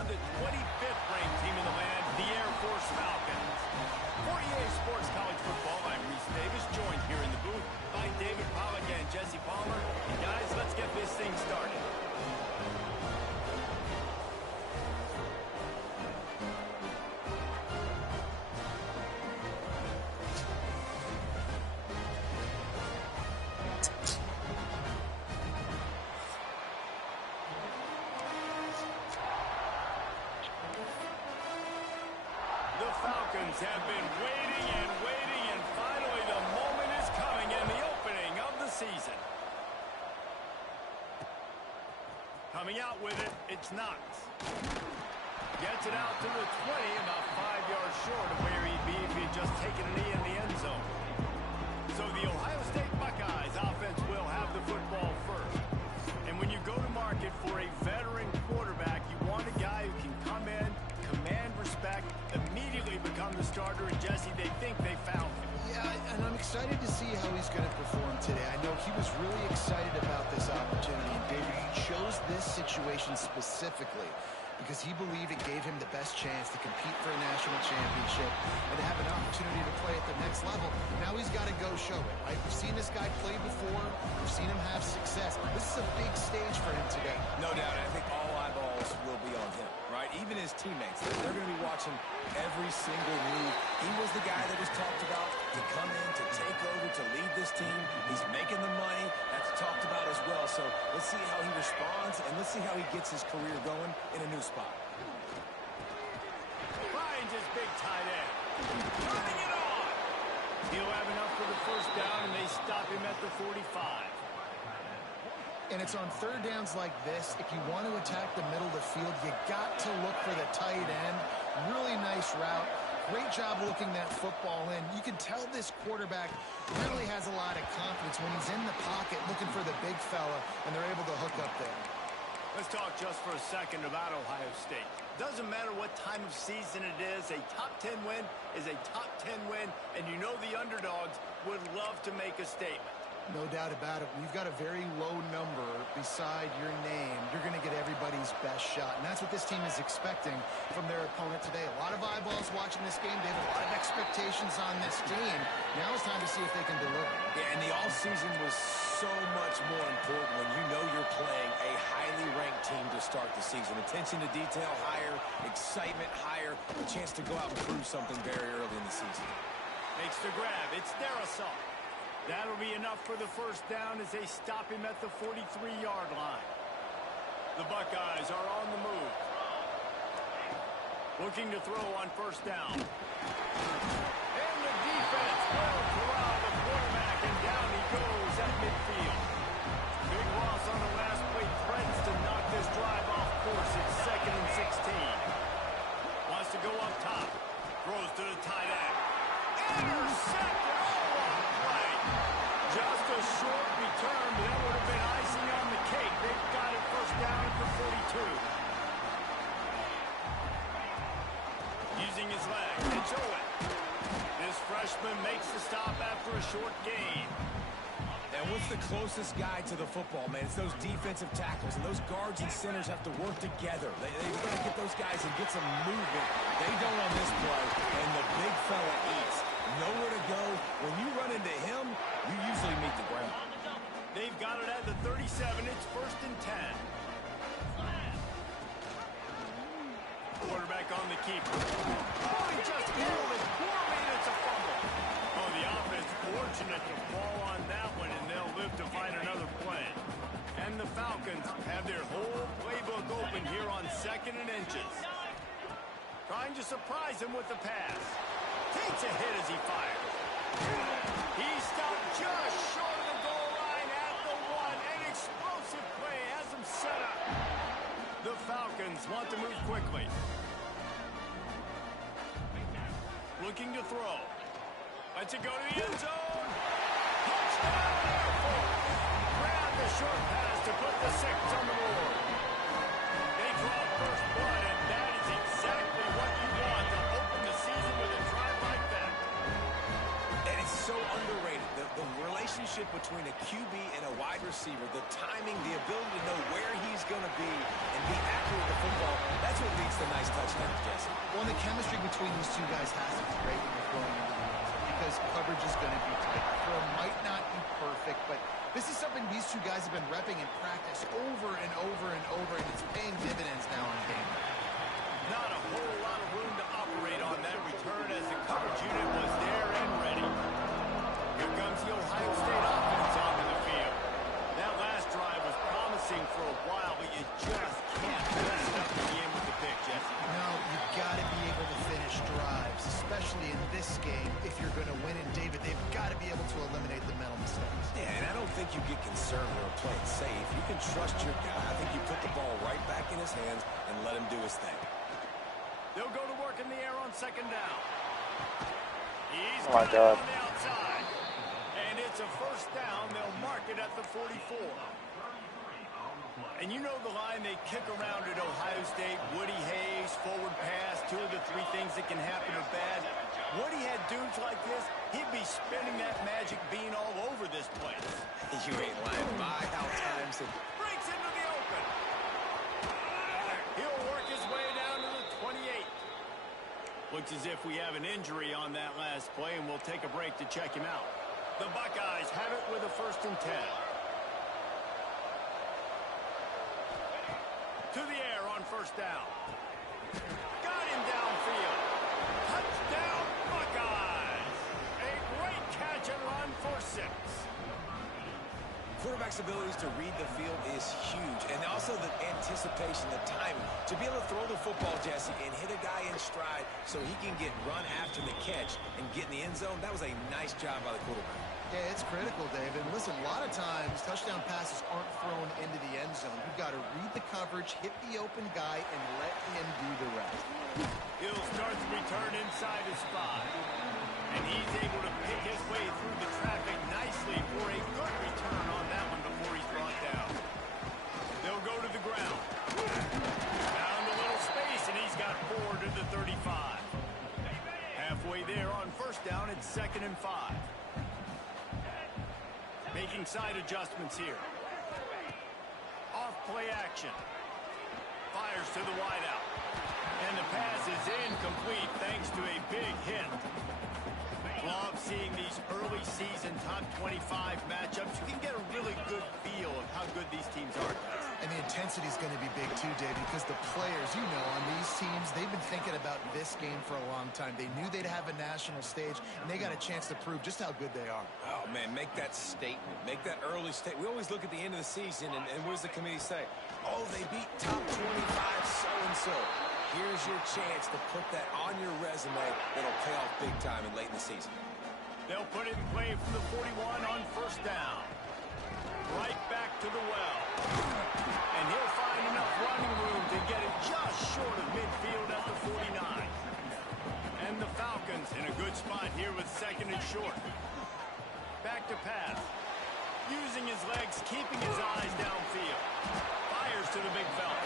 on the 25th ranked team in the land, the Air Force Falcons. For EA Sports College Football, I'm Reese Davis, joined here in the booth by David Pollack and Jesse Palmer. And guys, let's get this thing started. Have been waiting, and finally the moment is coming and the opening of the season. Coming out with it, it's Knox. Gets it out to the 20, about 5 yards short of where he'd be if he had just taken a knee in the end zone. So the Ohio State Buckeyes offense will have the football first. And when you go to market for a veteran quarterback, you want a guy who can come in, command respect, immediately become the starter, and Jesse, they think they found him. Yeah, and I'm excited to see how he's going to perform today. I know he was really excited about this opportunity, and David, he chose this situation specifically because he believed it gave him the best chance to compete for a national championship and to have an opportunity to play at the next level. Now he's got to go show it, right? We've seen this guy play before. We've seen him have success. This is a big stage for him today. No doubt. I think all eyeballs will be on him, right? Even his teammates, they're going to be watching every single move. He was the guy that was talked about to come in, to take over, to lead this team. He's making the money. That's talked about as well. So let's see how he responds, and let's see how he gets his career going in a new spot. Finds his big tight end. Turning it on. He'll have enough for the first down, and they stop him at the 45. And it's on third downs like this. If you want to attack the middle of the field, you got to look for the tight end. Really nice route. Great job looking that football in. You can tell this quarterback really has a lot of confidence when he's in the pocket looking for the big fella, and they're able to hook up there. Let's talk just for a second about Ohio State. Doesn't matter what time of season it is, a top 10 win is a top 10 win, and you know the underdogs would love to make a statement. No doubt about it. When you've got a very low number beside your name, you're going to get everybody's best shot. And that's what this team is expecting from their opponent today. A lot of eyeballs watching this game. They have a lot of expectations on this team. Now it's time to see if they can deliver. Yeah, and the offseason was so much more important when you know you're playing a highly ranked team to start the season. Attention to detail higher, excitement higher, a chance to go out and prove something very early in the season. Makes the grab. It's their assault. That'll be enough for the first down as they stop him at the 43-yard line. The Buckeyes are on the move. Looking to throw on first down. And the defense will corral the quarterback, and down he goes at midfield. Big loss on the last play, threatens to knock this drive off course. It's 2nd and 16. Wants to go up top. Throws to the tight end. Intercepted. Just a short return, but that would have been icing on the cake. They've got it first down at the 42. Using his legs, it's Owen. This freshman makes the stop after a short gain. And what's the closest guy to the football, man? It's those defensive tackles, and those guards and centers have to work together. They've got to get those guys and get some movement. They don't on this play, and the big fella eats. Nowhere to go. When you run into him, you usually meet the ground. They've got it at the 37. It's 1st and 10. Quarterback on the keeper. Oh, he just handled it poorly, and it's a fumble. Oh, the offense fortunate to fall on that one, and they'll live to find another play. And the Falcons have their whole playbook open here on 2nd and inches. Trying to surprise him with the pass. Takes a hit as he fires. He stopped just short of the goal line at the 1. An explosive play has him set up. The Falcons want to move quickly. Looking to throw. Lets it go to the end zone. Touchdown, Air Force. Grab the short pass to put the 6 on the board. They draw first blood, and that is exactly what you want to open the season with a drive like that. And it's so underrated. The relationship relationship between a QB and a wide receiver, the timing, the ability to know where he's going to be and be accurate with the football, that's what leads to nice touchdowns, Jesse. Well, the chemistry between these two guys has to be great when they're throwing into the end zone because coverage is going to be tight. The throw might not be perfect, but this is something these two guys have been repping in practice over and over and over, and it's paying dividends now on game day. Not a whole lot of room to operate on that return as the coverage unit was there and ready. Here comes the Ohio State offense onto the field. That last drive was promising for a while, but you just can't mess it up at the end with the pick, Jesse. No, you've got to be able to finish drives, especially in this game. If you're going to win in David, they've got to be able to eliminate the mental mistakes. Yeah, and I don't think you get concerned or play it safe. You can trust your guy. I think you put the ball right back in his hands and let him do his thing. They'll go to work in the air on second down. He's Oh my got it God. on the outside. And it's a first down. They'll mark it at the 44. And you know the line they kick around at Ohio State, Woody Hayes, forward pass, 2 of the 3 things that can happen are bad. Woody had dudes like this, he'd be spinning that magic bean all over this place. You ain't lying. My, how times it Breaks into the open. He'll work his way down to the 28. Looks as if we have an injury on that last play, and we'll take a break to check him out. The Buckeyes have it with a 1st and 10. To the air on 1st down. Got him downfield. Touchdown, Buckeyes. A great catch and run for 6. Quarterback's abilities to read the field is huge, and also the anticipation, the timing. To be able to throw the football, Jesse, and hit a guy in stride so he can get run after the catch and get in the end zone, that was a nice job by the quarterback. Yeah, it's critical, David. Listen, a lot of times touchdown passes aren't thrown into the end zone. You've got to read the coverage, hit the open guy, and let him do the rest. He'll start the return inside his 5. And he's able to pick his way through the traffic nicely for a good return on that one before he's brought down. They'll go to the ground. Found a little space, and he's got 4 to the 35. Halfway there on 1st down, it's 2nd and 5. Making side adjustments here. Off play action. Fires to the wideout. And the pass is incomplete thanks to a big hit. Love seeing these early season top 25 matchups. You can get a really good feel of how good these teams are, guys. And the intensity is going to be big too, David, because the players, you know, on these teams, they've been thinking about this game for a long time. They knew they'd have a national stage, and they got a chance to prove just how good they are. Oh, man, make that statement. Make that early statement. We always look at the end of the season, and what does the committee say? Oh, they beat top 25 so-and-so. Here's your chance to put that on your resume that'll pay off big time and late in the season. They'll put it in play from the 41 on 1st down. Right back to the well. And he'll find enough running room to get it just short of midfield at the 49. And the Falcons in a good spot here with 2nd and short. Back to pass. Using his legs, keeping his eyes downfield. Fires to the big fella.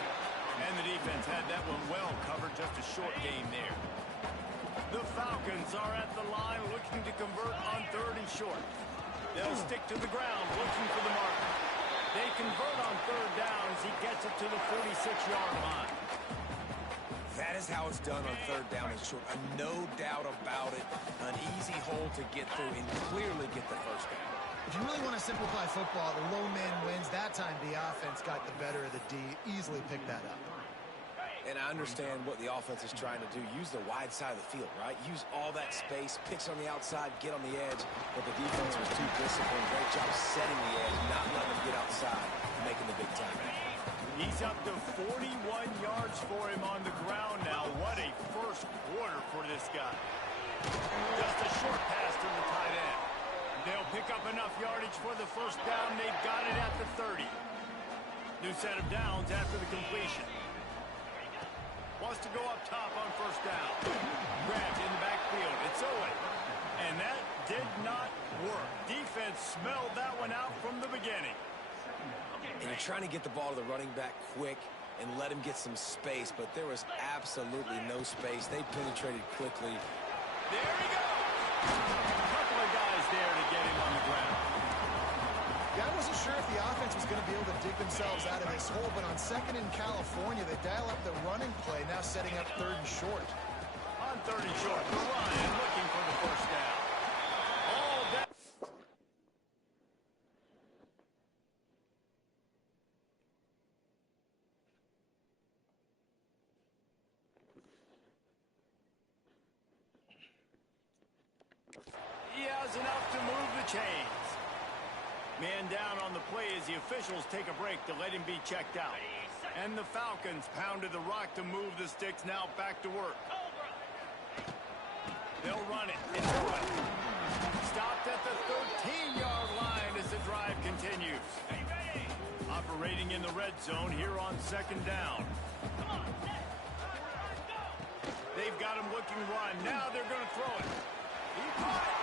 And the defense had that one well covered, just a short game there. The Falcons are at the line looking to convert on 3rd and short. They'll stick to the ground looking for the marker. They convert on 3rd down as he gets it to the 46-yard line. That is how it's done on 3rd down and short. No doubt about it. An easy hole to get through and clearly get the 1st down. If you really want to simplify football, the low man wins. That time the offense got the better of the D. Easily picked that up. And I understand what the offense is trying to do. Use the wide side of the field, right? Use all that space, pitch on the outside, get on the edge. But the defense was too disciplined. Great job setting the edge, not letting them get outside, making the big time. He's up to 41 yards for him on the ground now. What a first quarter for this guy. Just a short pass to the tight end. They'll pick up enough yardage for the 1st down. They've got it at the 30. New set of downs after the completion. Wants to go up top on 1st down. Grabbed in the backfield. It's Owen. And that did not work. Defense smelled that one out from the beginning. And you're trying to get the ball to the running back quick and let him get some space, but there was absolutely no space. They penetrated quickly. There he goes. A couple of guys there to get him on the ground. defense was going to be able to dig themselves out of this hole, but on second in California, they dial up the running play, now setting up third and short. On third and short, Ryan looking for the first down. All that. He has enough to move the chains. Man down on the play as the officials take a break to let him be checked out. And the Falcons pounded the rock to move the sticks, now back to work. They'll run it and throw it. Stopped at the 13-yard line as the drive continues. Operating in the red zone here on second down. They've got him looking run. Now they're going to throw it. He caught it.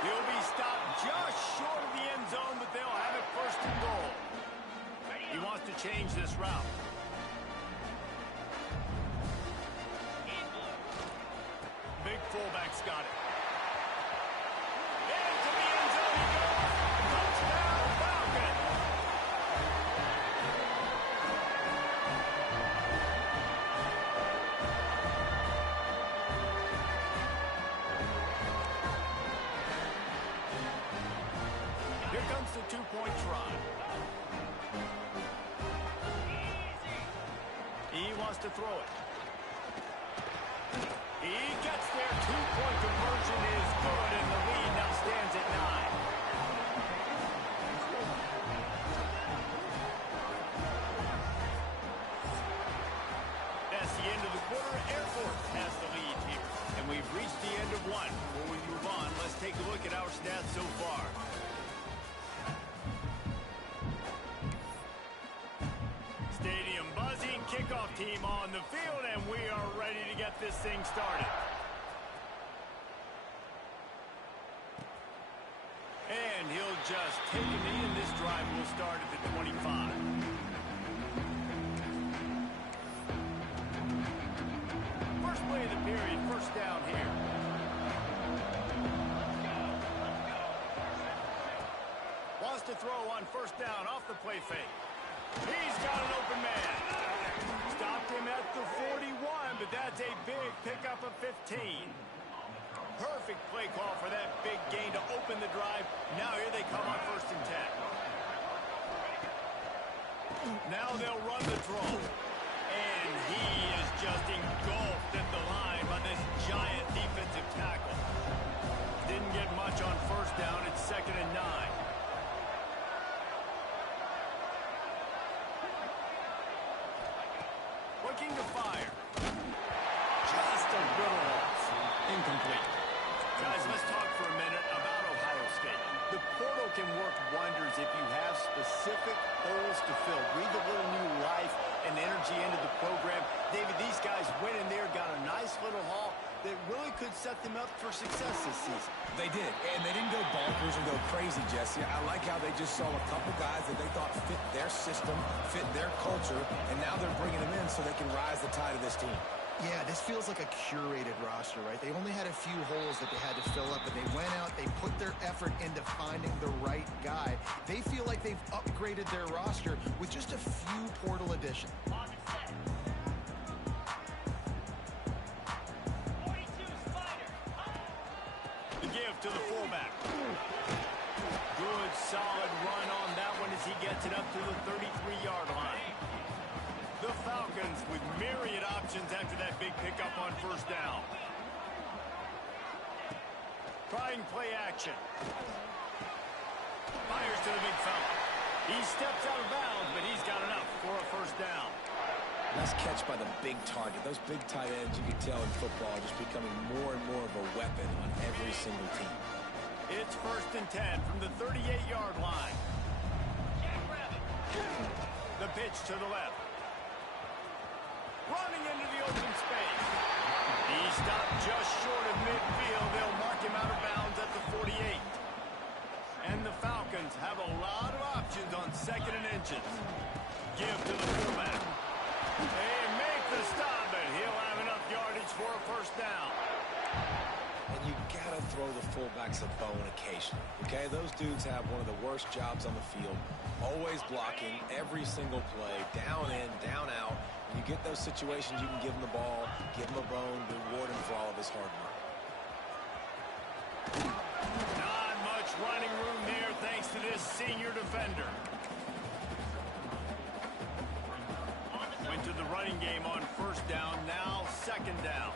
He'll be stopped just short of the end zone, but they'll have it first and goal. He wants to change this route. Big fullback's got it. Into the end zone he goes. Touchdown, Falcon. Here comes the two-point try. He wants to throw it. He gets there. Two-point conversion is good, and the lead now stands at 9. That's the end of the quarter. Air Force has the lead here. And we've reached the end of one. Before we move on, let's take a look at our stats so far. Stadium buzzing, kickoff team on the field, and we are ready to get this thing started. And he'll just take a knee, and this drive will start at the 25. First play of the period, first down here. Wants to throw on first down off the play fake. He's got an open man. Stopped him at the 41, but that's a big pickup of 15. Perfect play call for that big gain to open the drive. Now here they come on first and 10. Now they'll run the draw. And he is just engulfed at the line by this giant defensive tackle. Didn't get much on first down. It's second and 9. Looking to fire. Just a little off. Incomplete. Guys, let's talk for a minute about Ohio State. The portal can work wonders if you have specific holes to fill. Breathe a little new life and energy into the program. David, these guys went in there, got a nice little haul that really could set them up for success this season. They did, and they didn't go bonkers and go crazy, Jesse. I like how they just saw a couple guys that they thought fit their system, fit their culture, and now they're bringing them in so they can rise the tide of this team. Yeah, this feels like a curated roster, right? They only had a few holes that they had to fill up, but they went out, they put their effort into finding the right guy. They feel like they've upgraded their roster with just a few portal additions. The give to the fullback. Good, solid run on that one as he gets it up to the 33-yard line. The Falcons with myriad options after that big pickup on first down. Trying play action. Fires to the big fella. He steps out of bounds, but he's got enough for a first down. Nice catch by the big target. Those big tight ends, you can tell in football, are just becoming more and more of a weapon on every single team. It's first and 10 from the 38-yard line. The pitch to the left. Running into the open space. He stopped just short of midfield. They'll mark him out of bounds at the 48. And the Falcons have a lot of options on second and inches. Give to the fullback. They make the stop, but he'll have enough yardage for a first down. And you gotta throw the fullbacks a bone occasionally, okay? Those dudes have one of the worst jobs on the field, always blocking every single play, down in, down out. When you get those situations, you can give him the ball, give him a bone, reward him for all of his hard work. Not much running room there thanks to this senior defender. Went to the running game on first down, now second down.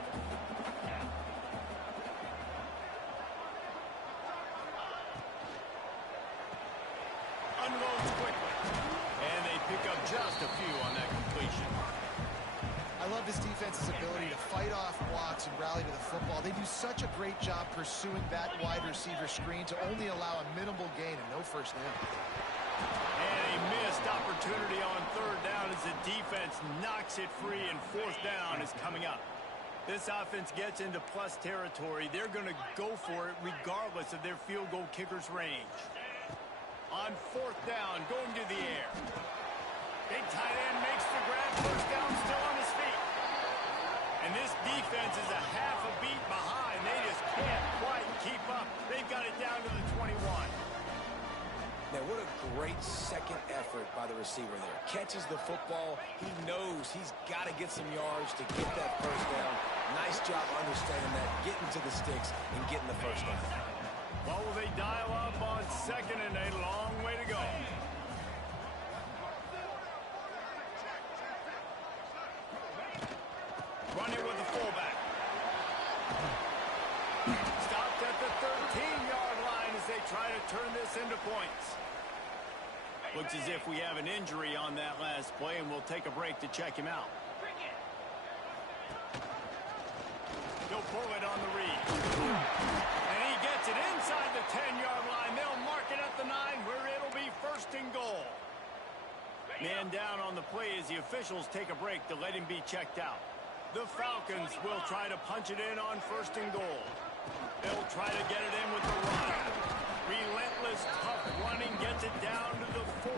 Unloads quickly. And they pick up just a few on that completion. I love this defense's ability to fight off blocks and rally to the football. They do such a great job pursuing that wide receiver screen to only allow a minimal gain and no first down. And a missed opportunity on third down as the defense knocks it free, and fourth down is coming up. This offense gets into plus territory. They're going to go for it regardless of their field goal kicker's range. On fourth down, going to the air. Big tight end makes the grab. First down, still on his feet. And this defense is a half a beat behind. They just can't quite keep up. They've got it down to the 21. Now, what a great second effort by the receiver there. Catches the football. He knows he's got to get some yards to get that first down. Nice job understanding that, getting to the sticks and getting the first down. What will they dial up on second and a long way to go? Running with the fullback. Stopped at the 13-yard line as they try to turn this into points. Looks as if we have an injury on that last play, and we'll take a break to check him out. He'll pull it on the read. And he gets it inside the 10-yard line. They'll mark it at the 9 where it'll be first and goal. Man down on the play as the officials take a break to let him be checked out. The Falcons will try to punch it in on first and goal. They'll try to get it in with the run. Relentless, tough running gets it down to the 4.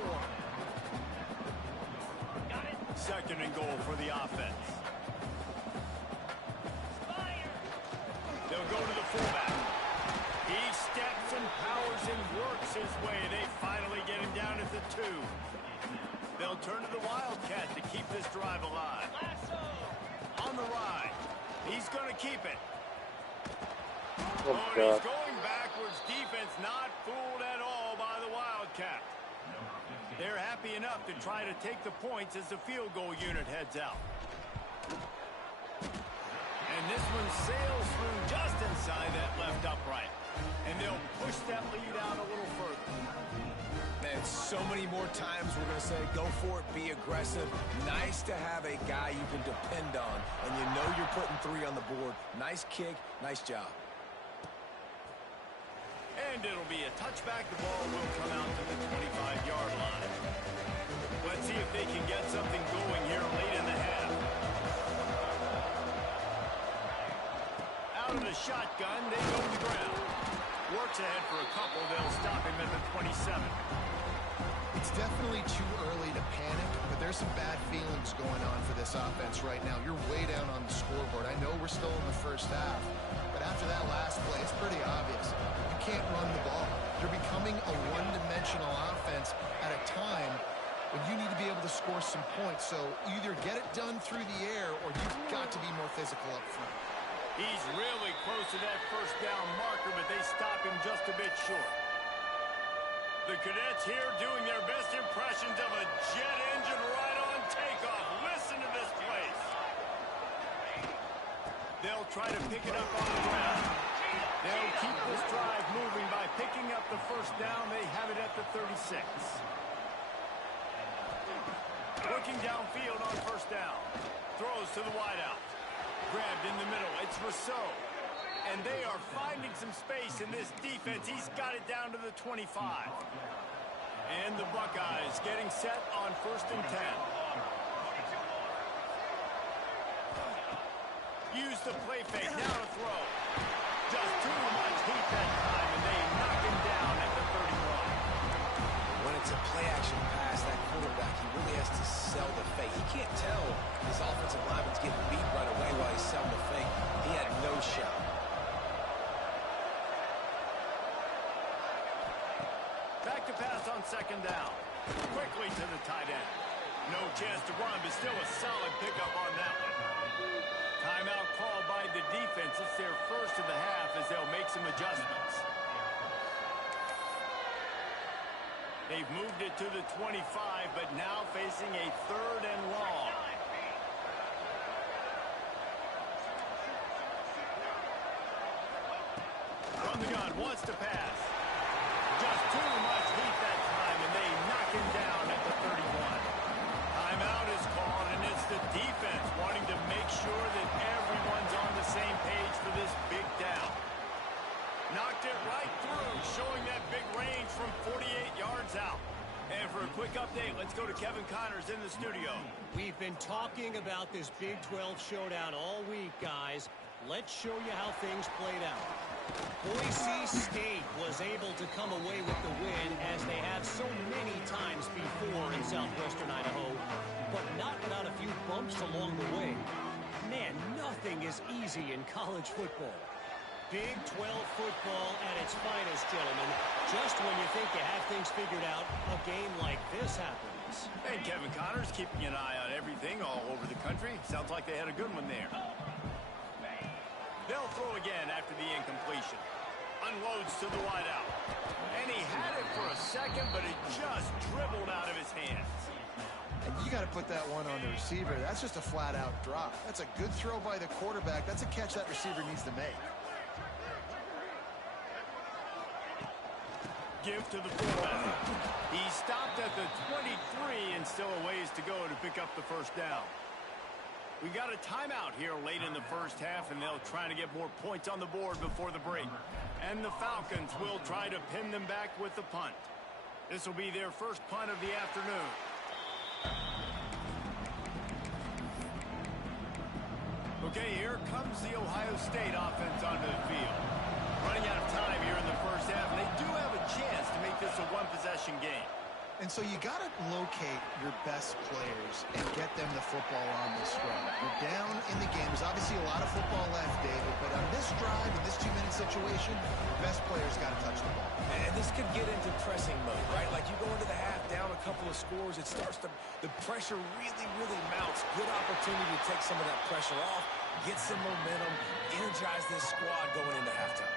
Second and goal for the offense. They'll go to the fullback. He steps and powers and works his way. They finally get him down at the 2. They'll turn to the Wildcat to keep this drive alive. On the ride. He's going to keep it. Oh, and he's going backwards. Defense not fooled at all by the Wildcat. They're happy enough to try to take the points as the field goal unit heads out. And this one sails through just inside that left upright. And they'll push that lead out a little further. Man, so many more times we're going to say, go for it, be aggressive. Nice to have a guy you can depend on, and you know you're putting 3 on the board. Nice kick, nice job. And it'll be a touchback. The ball will come out to the 25-yard line. Let's see if they can get something going here late in the half. Out of the shotgun, they go to the ground. Works ahead for a couple. They'll stop him at the 27. It's definitely too early to panic, but there's some bad feelings going on for this offense right now. You're way down on the scoreboard. I know we're still in the first half, but after that last play, it's pretty obvious. You can't run the ball. You're becoming a one-dimensional offense at a time when you need to be able to score some points. So either get it done through the air or you've got to be more physical up front. He's really close to that first down marker, but they stop him just a bit short. The Cadets here doing their best impressions of a jet engine right on takeoff. Listen to this place. They'll try to pick it up on the ground. They'll keep this drive moving by picking up the first down. They have it at the 36. Working downfield on first down. Throws to the wideout. Grabbed in the middle. It's Rousseau. And they are finding some space in this defense. He's got it down to the 25. And the Buckeyes getting set on first and 10. Use the play fake. Now to throw. Just too much heat that time, and they knock him down at the 31. When it's a play-action pass, that quarterback, he really has to sell the fake. He can't tell his offensive lineman's getting beat right away while he's selling the fake. He had no shot. Back to pass on second down. Quickly to the tight end. No chance to run, but still a solid pickup on that one. Timeout called by the defense. It's their first of the half as they'll make some adjustments. They've moved it to the 25, but now facing a 3rd and long. From the gun, wants to pass. Just too much heat that time, and they knock him down at the 31. Timeout is called, and it's the defense wanting to make sure that everyone's on the same page for this big down. Knocked it right through, showing that big range from 48 yards out. And for a quick update, let's go to Kevin Connors in the studio. We've been talking about this Big 12 showdown all week, guys. Let's show you how things played out. Boise State was able to come away with the win, as they have so many times before in southwestern Idaho, but not without a few bumps along the way. Man, nothing is easy in college football. Big 12 football at its finest, gentlemen. Just when you think you have things figured out, a game like this happens. And Kevin Connors keeping an eye on everything all over the country. Sounds like they had a good one there. They'll throw again after the incompletion. Unloads to the wideout. And he had it for a second, but it just dribbled out of his hands. And you got to put that one on the receiver. That's just a flat-out drop. That's a good throw by the quarterback. That's a catch that receiver needs to make. Give to the fullback. He stopped at the 23 and still a ways to go to pick up the first down. We got a timeout here late in the first half, and they'll try to get more points on the board before the break. And the Falcons will try to pin them back with the punt. This will be their first punt of the afternoon. Okay, here comes the Ohio State offense onto the field. Running out of time here in the first half, and they do have a chance to make this a one-possession game. And so you got to locate your best players and get them the football on this drive. You're down in the game. There's obviously a lot of football left, David, but on this drive, in this 2-minute situation, the best players got to touch the ball. And this could get into pressing mode, right? Like you go into the half down a couple of scores, it starts to, the pressure really mounts. Good opportunity to take some of that pressure off, get some momentum, energize this squad going into halftime.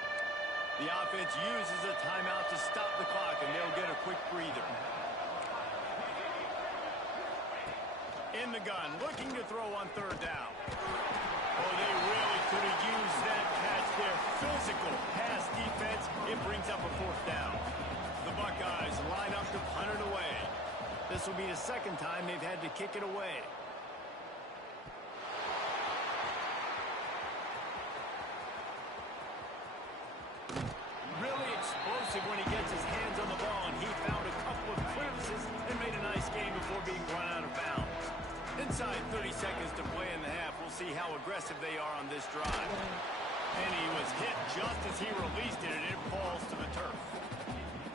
The offense uses a timeout to stop the clock, and they'll get a quick breather. In the gun, looking to throw on third down. Oh, they really could have used that catch there. Physical pass defense. It brings up a fourth down. The Buckeyes line up to punt it away. This will be the second time they've had to kick it away. Really explosive when he gets his hands on the ball, and he found a couple of clearances and made a nice game before being run out of bounds. Inside 30 seconds to play in the half. We'll see how aggressive they are on this drive. And he was hit just as he released it, and it falls to the turf.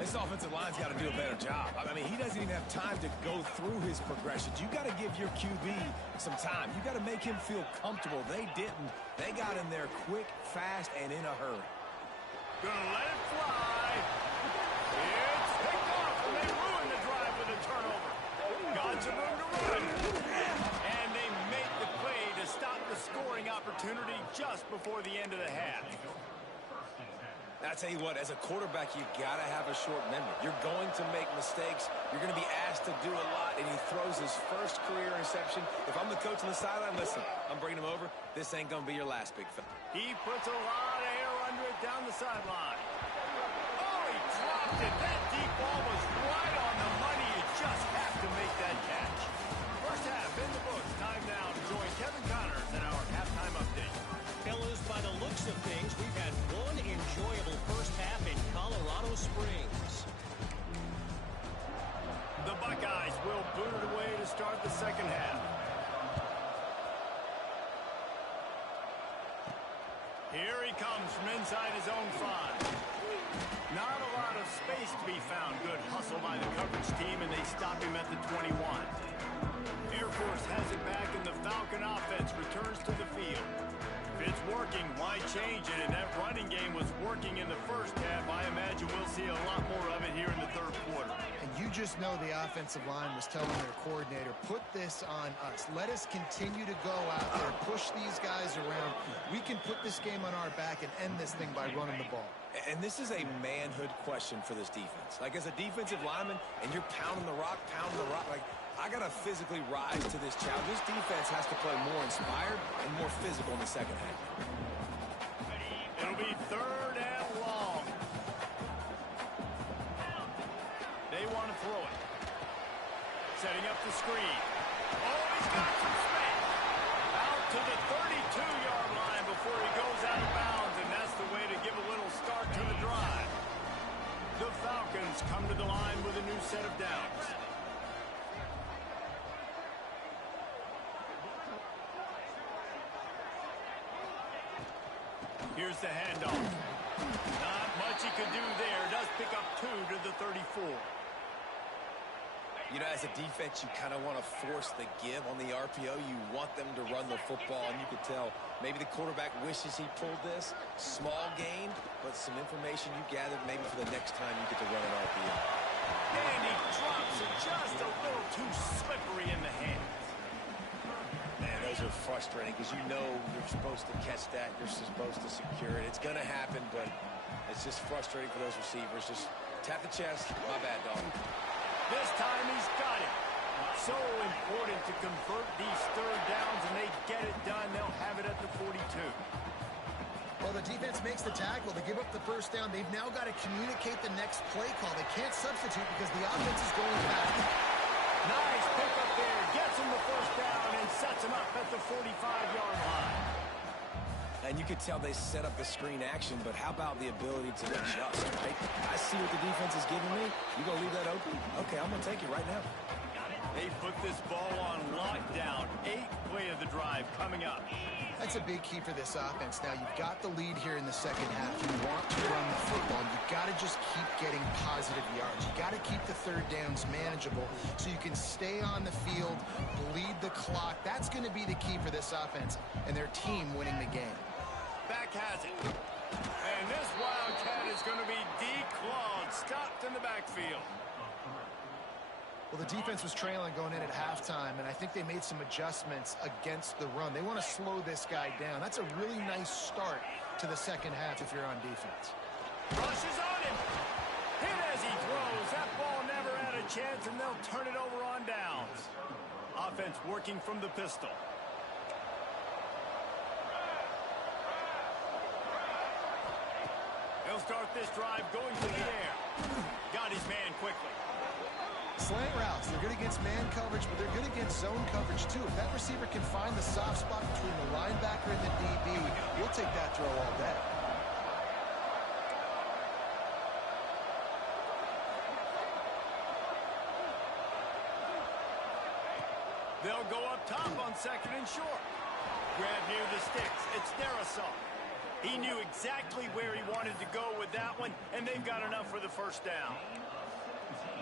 This offensive line's got to do a better job. I mean, he doesn't even have time to go through his progressions. You got to give your QB some time. You got to make him feel comfortable. They didn't. They got in there quick, fast, and in a hurry. Gonna let it fly. It's picked off, and they ruin the drive with a turnover. Got some room to run. And they make the play to stop the scoring opportunity just before the end of the half. I tell you what, as a quarterback, you got to have a short memory. You're going to make mistakes. You're going to be asked to do a lot, and he throws his first career interception. If I'm the coach on the sideline, listen, I'm bringing him over. This ain't going to be your last, big fella. He puts a lot of air under it down the sideline. Oh, he dropped it. That deep ball was right on the money. You just have to make that catch. First half in the books. Time now to join Kevin Connors in our halftime update. Fellas, by the looks of things, we've had one enjoyable first half in Colorado Springs. The Buckeyes will boot it away to start the second half. Here he comes from inside his own 5. Not a lot of space to be found. Good hustle by the coverage team, and they stop him at the 21. Air Force has it back, and the Falcon offense returns to the field. If it's working, why change it? And that running game was working in the first half. I imagine we'll see a lot more of it here in the third quarter. just know the offensive line was telling their coordinator, put this on us. Let us continue to go out there, push these guys around. We can put this game on our back and end this thing by running the ball. And this is a manhood question for this defense. Like, as a defensive lineman, and you're pounding the rock, like, I got to physically rise to this challenge. This defense has to play more inspired and more physical in the second half. It'll be 3rd and long. They want to throw it. Setting up the screen. Oh, he's got some space. Out to the 32-yard line before he goes out of bounds, and that's the way to give a little start to the drive. The Falcons come to the line with a new set of downs. Here's the handoff. Not much he could do there. Does pick up 2 to the 34. You know, as a defense, you kind of want to force the give on the RPO. You want them to run the football, and you could tell maybe the quarterback wishes he pulled this. Small gain, but some information you gathered maybe for the next time you get to run an RPO. And he drops it just a little too slippery in the hands. Man, those are frustrating because you know you're supposed to catch that. You're supposed to secure it. It's going to happen, but it's just frustrating for those receivers. Just tap the chest. My bad, dog. This time he's got it. So important to convert these 3rd downs, and they get it done. They'll have it at the 42. Well, the defense makes the tackle. They give up the 1st down. They've now got to communicate the next play call. They can't substitute because the offense is going back. Nice pick up there. Gets him the 1st down and sets him up at the 45-yard line. And you could tell they set up the screen action, but how about the ability to adjust, right? I see what the defense is giving me. You going to leave that open? Okay, I'm going to take it right now. They put this ball on lockdown. 8th play of the drive coming up. That's a big key for this offense. Now, you've got the lead here in the second half. You want to run the football. You've got to just keep getting positive yards. You've got to keep the 3rd downs manageable so you can stay on the field, bleed the clock. That's going to be the key for this offense and their team winning the game. Back has it. And this Wildcat is going to be declawed, stopped in the backfield. Well, the defense was trailing going in at halftime, and I think they made some adjustments against the run. They want to slow this guy down. That's a really nice start to the second half if you're on defense. Rushes on him. Hit as he throws. That ball never had a chance, and they'll turn it over on downs. Offense working from the pistol. They'll start this drive going to the air. Got his man quickly. Slant routes, they're good against man coverage, but they're good against zone coverage too. If that receiver can find the soft spot between the linebacker and the DB, we'll take that throw all day. They'll go up top on 2nd and short. Grab near the sticks. It's Darrisaw. He knew exactly where he wanted to go with that one, and they've got enough for the 1st down.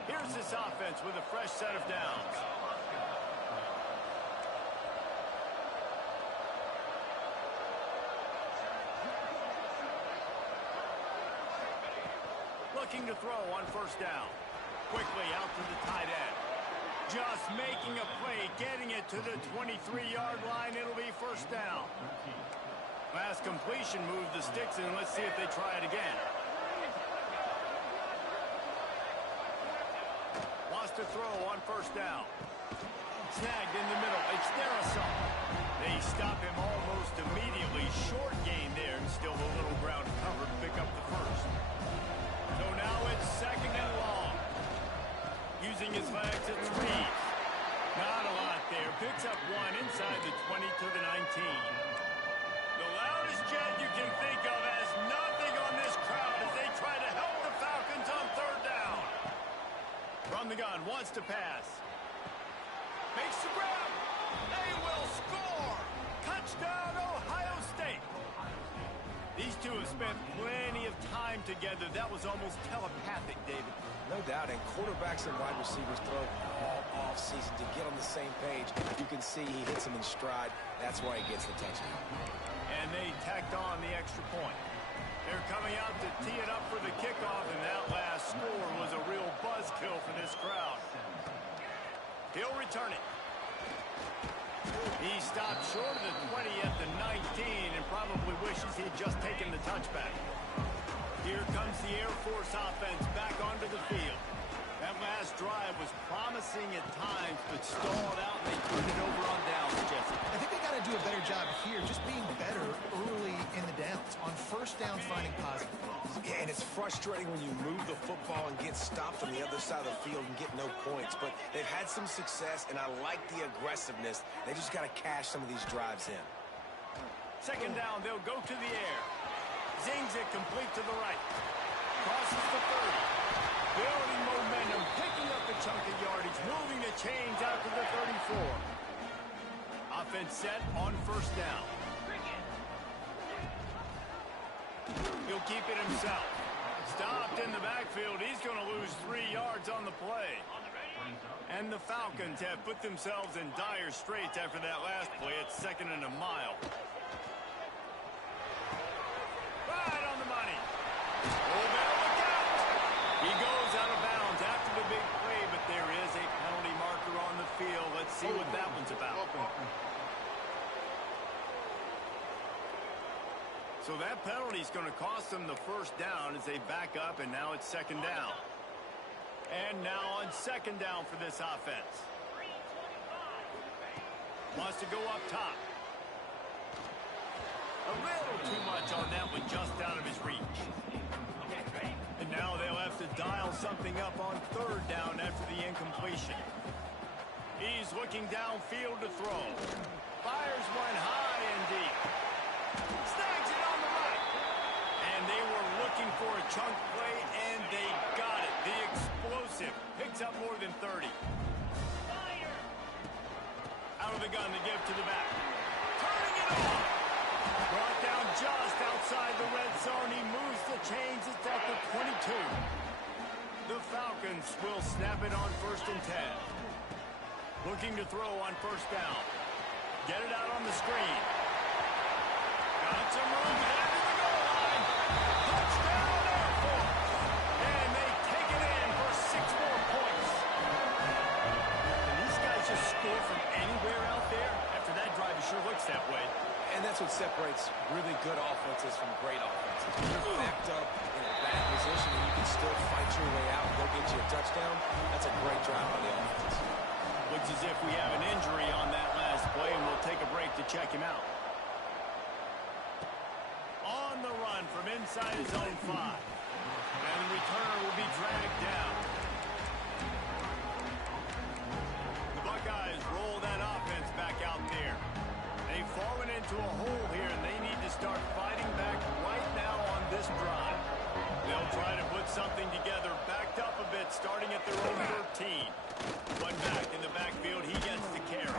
Here's this offense with a fresh set of downs. Looking to throw on 1st down. Quickly out to the tight end. Just making a play, getting it to the 23-yard line. It'll be 1st down. Last completion moved the sticks, and let's see if they try it again. Wants to throw on 1st down. Snagged in the middle. It's Darrisaw. They stop him almost immediately. Short gain there, and still a little ground covered to pick up the 1st. So now it's 2nd and long. Using his legs, it's Reeves. Not a lot there. Picks up 1 inside the 20 to the 19. The loudest jet you can think of has nothing on this crowd as they try to help the Falcons on 3rd down. From the gun, wants to pass. Makes the grab. They will score. Touchdown, Ohio State. These two have spent plenty of time together. That was almost telepathic, David. No doubt, and quarterbacks and wide receivers throw all offseason to get on the same page. You can see he hits them in stride. That's why he gets the touchdown. And they tacked on the extra point. They're coming out to tee it up for the kickoff, and that last score was a real buzzkill thrill for this crowd. He'll return it. He stopped short of the 20 at the 19 and probably wishes he'd just taken the touchback. Here comes the Air Force offense back onto the field. That last drive was promising at times, but stalled out, and they turned it over on downs, Jesse. I think they got to do a better job here, just being better early in the downs. On first down, finding positive plays. Yeah, and it's frustrating when you move the football and get stopped on the other side of the field and get no points. But they've had some success, and I like the aggressiveness. They just got to cash some of these drives in. Second down, they'll go to the air. Zings it complete to the right. Crosses the 30. Building momentum, picking up a chunk of yardage, moving the chains out to the 34. Offense set on first down. He'll keep it himself. Stopped in the backfield. He's going to lose 3 yards on the play. And the Falcons have put themselves in dire straits after that last play. It's 2nd and a mile. Right on the money. Oh, better look out. He goes out of bounds after the big play, but there is a penalty marker on the field. Let's see what that one's about. So that penalty is going to cost them the first down as they back up, and now it's 2nd down. And now on 2nd down for this offense. Wants to go up top. A little too much on that one, just out of his reach. And now they'll have to dial something up on 3rd down after the incompletion. He's looking downfield to throw. Fires one high and deep. Snags it on the right. And they were looking for a chunk play, and they got it. The explosive picks up more than 30. Out of the gun to give to the back. Turning it off. Brought down just outside the red zone. He moves the chains. It's at the 22. The Falcons will snap it on 1st and 10. Looking to throw on 1st down. Get it out on the screen. Got some room headed to the goal line. Touchdown Air Force. And they take it in for 6 more points. Can these guys just score from anywhere out there? After that drive, it sure looks that way. And that's what separates really good offenses from great offenses. When you're backed up in a bad position and you can still fight your way out and go get you a touchdown, that's a great drive by the offense. Looks as if we have an injury on that last play, and we'll take a break to check him out. On the run from inside his own 5. And the returner will be dragged down. The Buckeyes roll that offense back out there. They've fallen into a hole here, and they need to start fighting back right now on this drive. They'll try to put something together, backed up a bit, starting at their own 13. One back in the backfield, he gets the carry.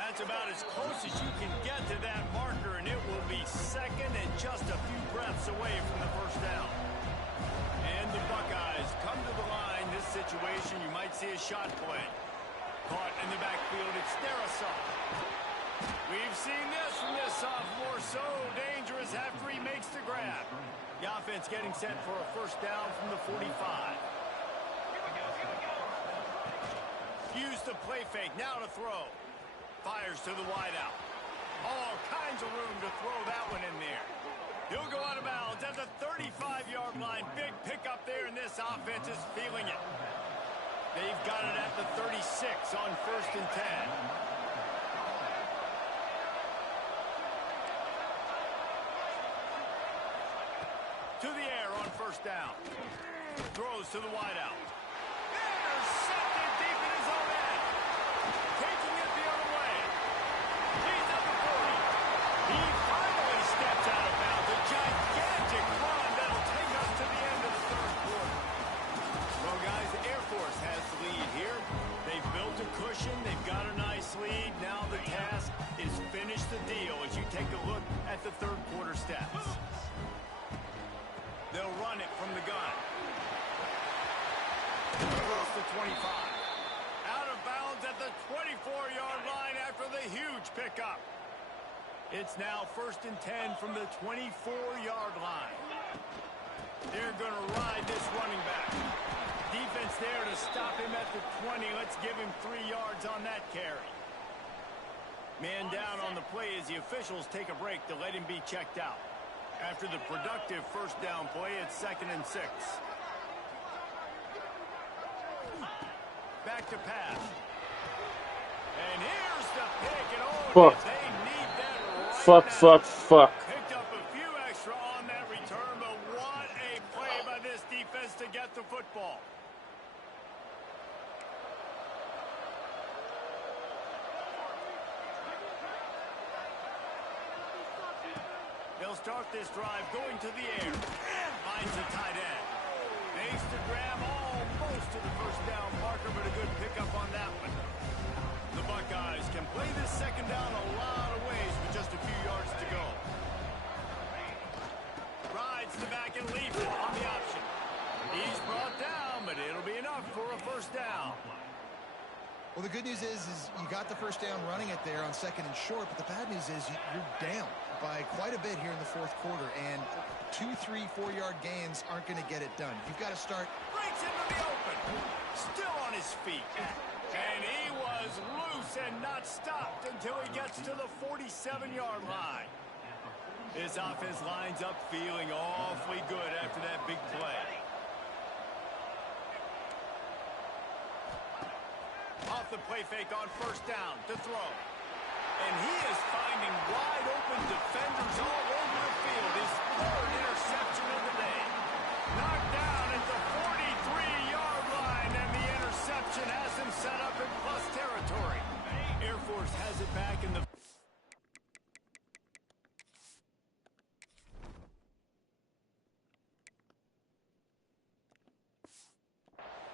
That's about as close as you can get to that marker, and it will be 2nd and just a few breaths away from the 1st down. And the Buckeyes come to the line. This situation, you might see a shot play. Caught in the backfield, it's Darrisaw. We've seen this from this sophomore, so dangerous after he makes the grab. The offense getting set for a 1st down from the 45. Use the play fake, now to throw. Fires to the wideout. All kinds of room to throw that one in there. He'll go out of bounds at the 35-yard line. Big pickup there, and this offense is feeling it. They've got it at the 36 on 1st and 10. To the air on 1st down. Throws to the wideout. Intercepted deep in his own end. Taking it the other way. He's at the 40. He finally steps out of bounds. A gigantic run that'll take us to the end of the 3rd quarter. Well, guys, the Air Force has the lead here. They've built a cushion. They've got a nice lead. Now the task is finish the deal as you take a look at the 3rd quarter stats. They'll run it from the gun. Across the 25. Out of bounds at the 24-yard line after the huge pickup. It's now 1st and 10 from the 24-yard line. They're going to ride this running back. Deep defense there to stop him at the 20. Let's give him 3 yards on that carry. Man down on the play as the officials take a break to let him be checked out. After the productive first down play, it's 2nd and 6. Back to pass. And here's the pick. And Fuck. they need that right now. Fuck. Picked up a few extra on that return, but what a play by this defense to get the football. They'll start this drive going to the air. Finds the tight end. Makes the grab almost to the first down marker, but a good pickup on that one. The Buckeyes can play this second down a lot of ways with just a few yards to go. Rides the back and leaves it on the option. He's brought down, but it'll be enough for a first down. Well, the good news is you got the first down running it there on 2nd and short, but the bad news is you're down by quite a bit here in the 4th quarter, and 2, 3, 4-yard gains aren't going to get it done. You've got to start. Breaks into the open. Still on his feet. And he was loose and not stopped until he gets to the 47-yard line. His offense lines up feeling awfully good after that big play. Off the play fake on first down to throw. And he is finding wide open defenders all over the field. His 3rd interception of the day. Knocked down at the 43-yard line, and the interception has him set up in plus territory. Air Force has it back in the...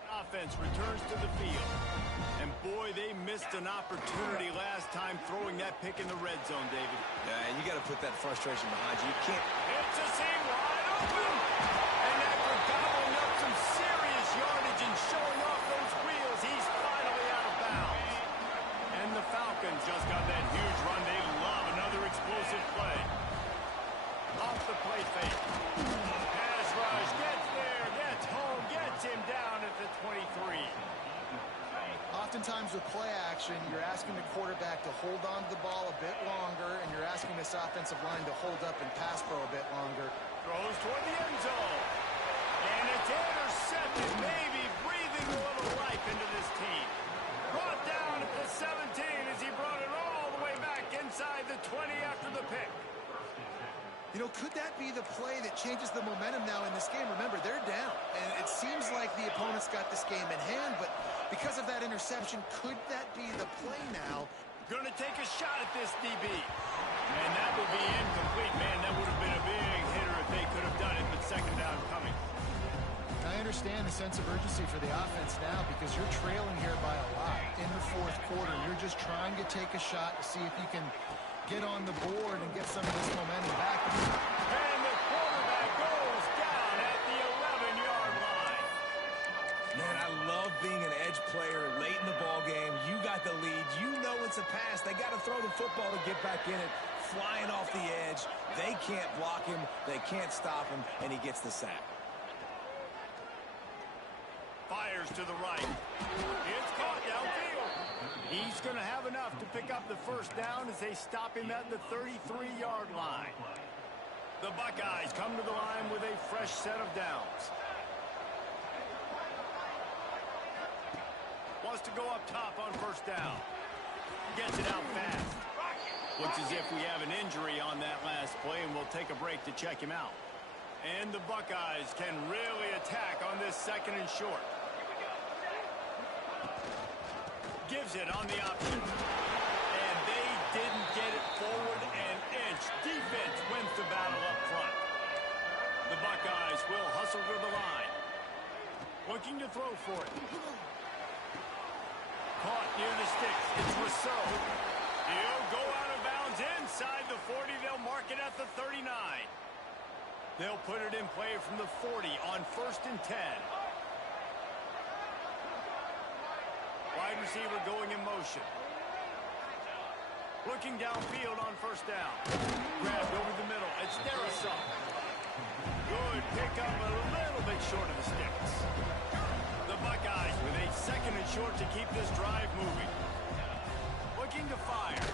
Offense returns to the field. And boy, they missed an opportunity last time throwing that pick in the red zone, David. Yeah, and you got to put that frustration behind you. You can't. It's a seam wide open. And after gobbling up some serious yardage and showing off those wheels, he's finally out of bounds. And the Falcons just got that huge run. They love another explosive play. Off the play fake. Pass rush gets there, gets home, gets him down at the 23. Oftentimes with play action, you're asking the quarterback to hold on to the ball a bit longer, and you're asking this offensive line to hold up and pass pro a bit longer. Throws toward the end zone. And it's intercepted, maybe breathing a little life into this team. Brought down at the 17 as he brought it all the way back inside the 20 after the pick. You know, could that be the play that changes the momentum now in this game? Remember, they're down, and it seems like the opponent's got this game in hand, but because of that interception, could that be the play now? Going to take a shot at this DB. And that will be incomplete. Man, that would have been a big hitter if they could have done it, but second down coming. I understand the sense of urgency for the offense now because you're trailing here by a lot in the 4th quarter. You're just trying to take a shot to see if you can get on the board and get some of this momentum back. And the quarterback goes down at the 11-yard line. Man, I love being an edge player late in the ball game. You got the lead. You know it's a pass. They got to throw the football to get back in it. Flying off the edge. They can't block him. They can't stop him, and he gets the sack. Fires to the right. It's caught downfield. He's going to have enough to pick up the first down as they stop him at the 33-yard line. The Buckeyes come to the line with a fresh set of downs. Wants to go up top on first down. Gets it out fast. Looks as if we have an injury on that last play, and we'll take a break to check him out. And the Buckeyes can really attack on this 2nd and short. Gives it on the option. And they didn't get it forward an inch. Defense wins the battle up front. The Buckeyes will hustle to the line. Looking to throw for it. Caught near the sticks. It's Rousseau. He'll go out of bounds inside the 40. They'll mark it at the 39. They'll put it in play from the 40 on 1st and 10. Wide receiver going in motion. Looking downfield on first down. Grabbed over the middle. It's Darrisaw. Good pickup, a little bit short of the sticks. The Buckeyes short to keep this drive moving. Looking to fire.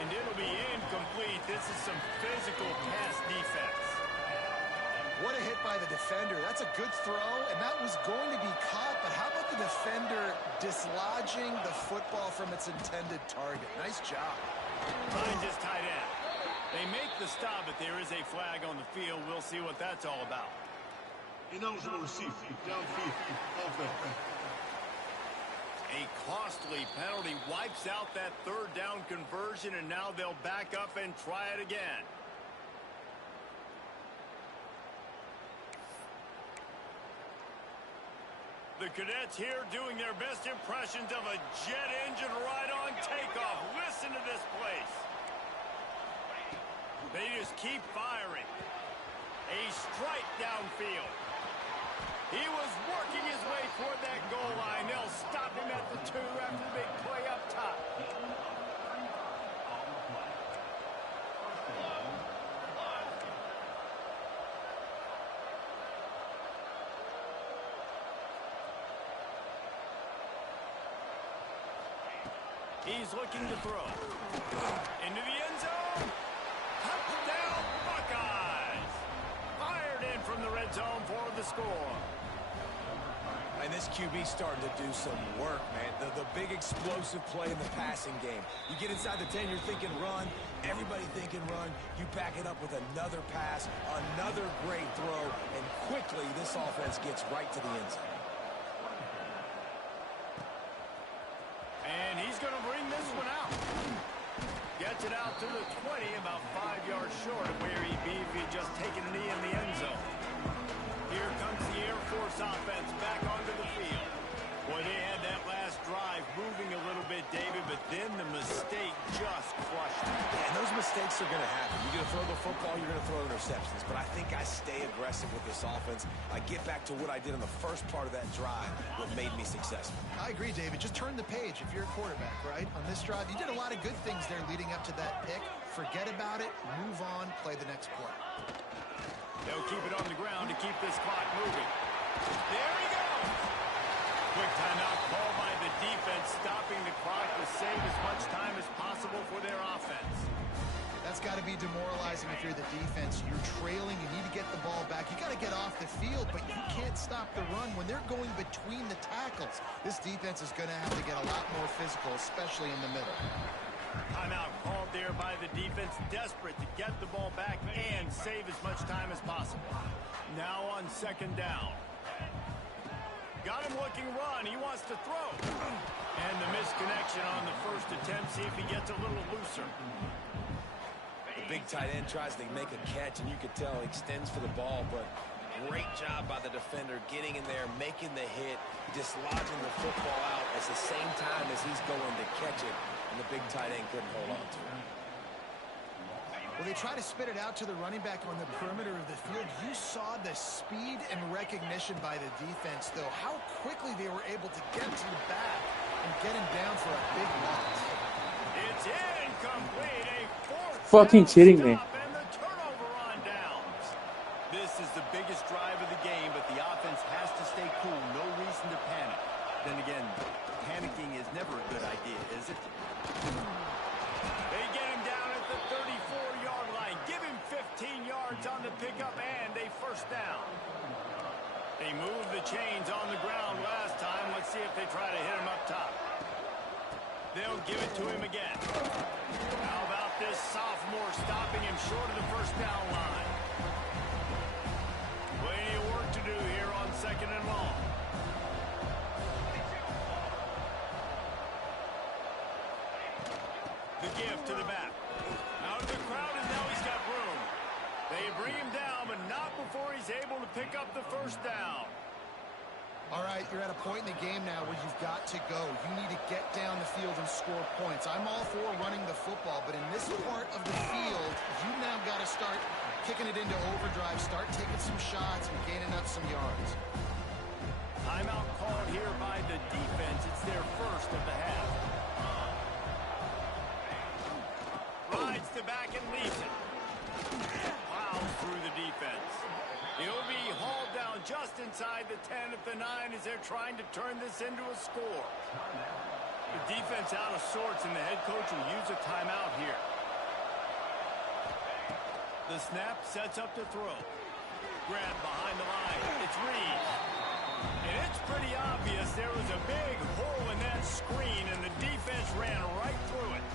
And it'll be incomplete. This is some physical pass defense. What a hit by the defender. That's a good throw, and that was going to be caught, but how about the defender dislodging the football from its intended target? Nice job. Finds his tight end. They make the stop, but there is a flag on the field. We'll see what that's all about. Ineligible receiver, downfield, offense. A costly penalty wipes out that third down conversion, and now they'll back up and try it again. The Cadets here doing their best impressions of a jet engine right on takeoff. Listen to this place. They just keep firing. A strike downfield. He was working his way toward that goal line. They'll stop him at the 2 after the big play up top. He's looking to throw. Into the end zone. Touchdown, Buckeyes. Fired in from the red zone for the score. And this QB starting to do some work, man. The big explosive play in the passing game. You get inside the 10, you're thinking run. Everybody thinking run. You back it up with another pass, another great throw, and quickly this offense gets right to the end zone. And he's going to bring this one out. Gets it out to the 20, about 5 yards short of where he'd be if he'd just taken a knee in the end zone. Here comes the Air Force offense back onto the field. Boy, they had that last drive moving a little bit, David, but then the mistake just crushed them. And those mistakes are going to happen. You're going to throw the football, you're going to throw interceptions. But I think I stay aggressive with this offense. I get back to what I did in the first part of that drive, what made me successful. I agree, David. Just turn the page if you're a quarterback, right? On this drive, you did a lot of good things there leading up to that pick. Forget about it, move on, play the next play. They'll keep it on the ground to keep this clock moving. There he goes! Quick timeout called by the defense, stopping the clock to save as much time as possible for their offense. That's got to be demoralizing if you're the defense. You're trailing, you need to get the ball back. You got to get off the field, but you can't stop the run when they're going between the tackles. This defense is going to have to get a lot more physical, especially in the middle. Timeout called there by the defense, desperate to get the ball back and save as much time as possible. Now on second down. Got him looking run. He wants to throw. And the misconnection on the first attempt. See if he gets a little looser. The big tight end tries to make a catch, and you could tell he extends for the ball, but great job by the defender getting in there, making the hit, dislodging the football out at the same time as he's going to catch it, and the big tight end couldn't hold on to it. Well, they try to spit it out to the running back on the perimeter of the field. You saw the speed and recognition by the defense, though. How quickly they were able to get to the back and get him down for a big loss. It's incomplete. A fourth Fucking kidding me. stop and the turnover on downs. This is the biggest drive of the game, but the offense has to stay cool. No reason to panic. Then again, panicking is never a good idea, is it? They get him down at the 34-yard line. Give him 15 yards on the pickup and a first down. They moved the chains on the ground last time. Let's see if they try to hit him up top. They'll give it to him again. How about this sophomore stopping him short of the first down line? Plenty of work to do here on second and long. The give to the back. Out of the crowd, and now he's got room. They bring him down, but not before he's able to pick up the first down. All right, you're at a point in the game now where you've got to go. You need to get down the field and score points. I'm all for running the football, but in this part of the field, you now got to start kicking it into overdrive, start taking some shots and gaining up some yards. Timeout called here by the defense. It's their first of the half. Rides to back and leaves it. Plows through the defense. He'll be hauled down just inside the 10 at the 9 as they're trying to turn this into a score. The defense out of sorts, and the head coach will use a timeout here. The snap sets up to throw. Grab behind the line. It's Reed. And it's pretty obvious there was a big hole in that screen, and the defense ran right through it.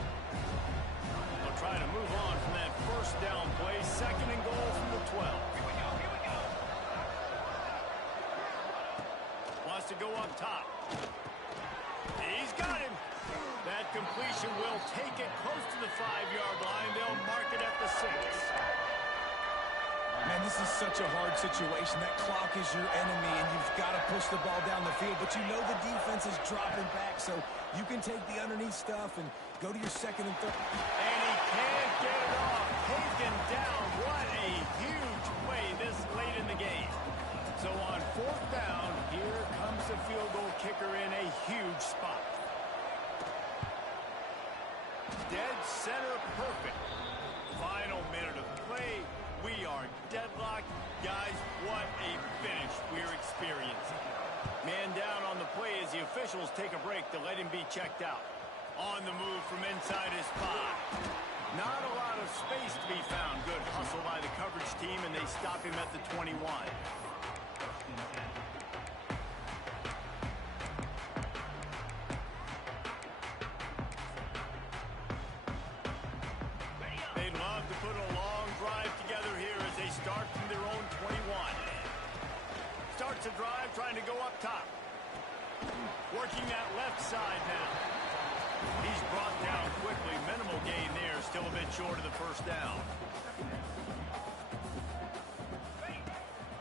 They'll try to move on from that first down play. Second and goal from the 12. Wants to go up top. He's got him. That completion will take it close to the 5-yard line. They'll mark it at the 6. Man, this is such a hard situation. That clock is your enemy, and you've got to push the ball down the field. But you know the defense is dropping back, so you can take the underneath stuff and go to your second and third. And he can't get it off. Taken down. What a huge play this late in the game. So on 4th down, here comes the field goal kicker in a huge spot. Dead center perfect. Final minute of play. We are deadlocked. Guys, what a finish we're experiencing. Man down on the play as the officials take a break to let him be checked out. On the move from inside his 5. Not a lot of space to be found. Good hustle by the coverage team, and they stop him at the 21. They'd love to put a long drive together here as they start from their own 21. Starts a drive trying to go up top. Working that left side now. He's brought down quickly. Minimal gain there. Still a bit short of the first down.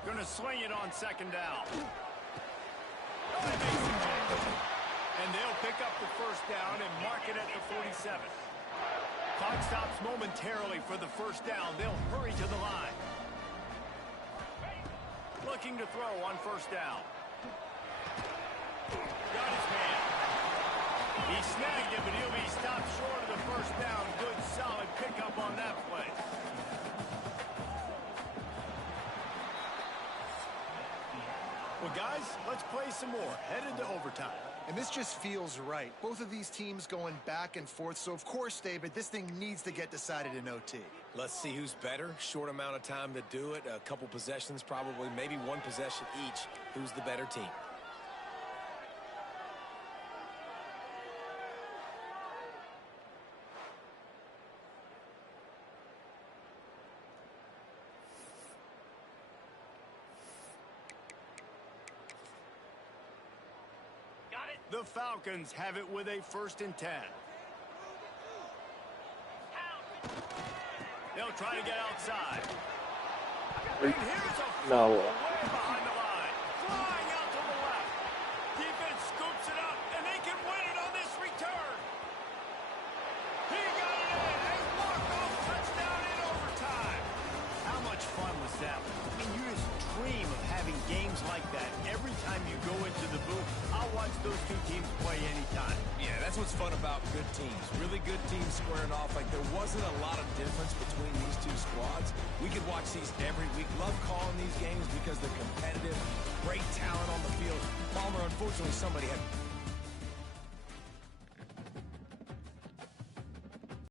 Going to swing it on 2nd down. Oh, they make some changes. And they'll pick up the first down and mark it at the 47. Clock stops momentarily for the first down. They'll hurry to the line. Looking to throw on 1st down. Got his man. He snagged it, but he'll be stopped short of the first down. Good, solid pickup on that play. Well, guys, let's play some more. Headed to overtime. And this just feels right. Both of these teams going back and forth. So, of course, David, this thing needs to get decided in OT. Let's see who's better. Short amount of time to do it. A couple possessions, probably, maybe one possession each. Who's the better team? The Falcons have it with a 1st and 10. They'll try to get outside. And here's a way behind the line. Flying out to the left. Defense scoops it up, and they can win it on this return. He got it in. A walk-off touchdown in overtime. How much fun was that? I mean, you just dream of having games like that every time you go into the booth. I'll watch those two teams play anytime. Yeah, that's what's fun about good teams. Really good teams squaring off. Like, there wasn't a lot of difference between these two squads. We could watch these every week. Love calling these games because they're competitive. Great talent on the field. Palmer, unfortunately, somebody had